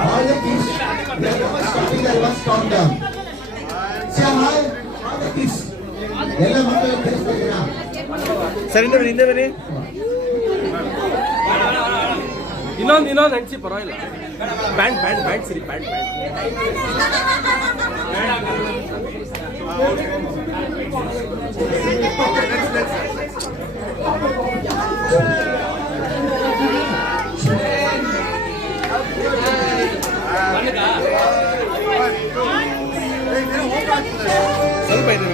All the kids, starting the reverse countdown. Say hi, all the kids. ಎಲ್ಲ ಮಕ್ಕಳು ಕಳಿಸ್ತಾ sir ಹಿಂದೆ ಬನ್ನಿ ಇನ್ನೊಂದು ಹಂಚಿ ಪರವಾಗಿಲ್ಲ ಪ್ಯಾಂಟ್ ಸರಿ ಪ್ಯಾಂಟ್ ಸ್ವಲ್ಪ ಇದೆ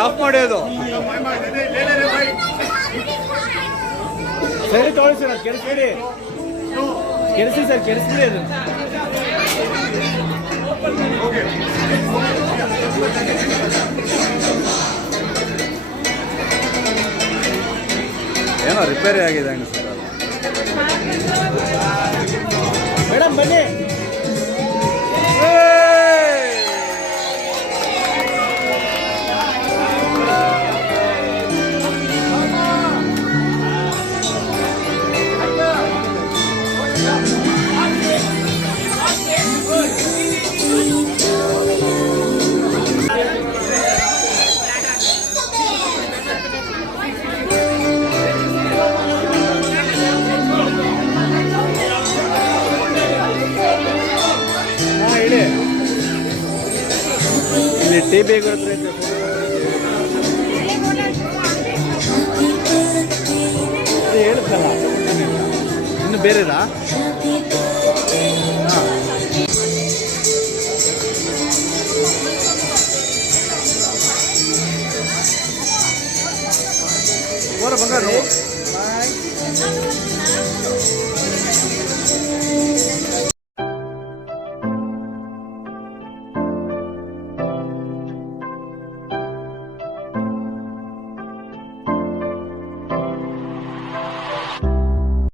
ಆಫ್ ಮಾಡಿ ಅದು ಸರಿ ತೊಗೊಳ್ಳಿ ಸರ್ ಅದು ಕೆಡಿಸಿ ಸರ್ ಕೆಡಿಸ್ಬಿಡಿ ಅದು ಏನೋ ರಿಪೇರಿ ಆಗಿದೆ ಹಂಗೆ ಸರ್ ಮೇಡಮ್ ಬನ್ನಿ ಇಲ್ಲಿ ಟಿ ಬಿ ಹೇಳುತ್ತಲ್ಲ ಇನ್ನು ಬೇರೆದಾ ಬಂಗಾರ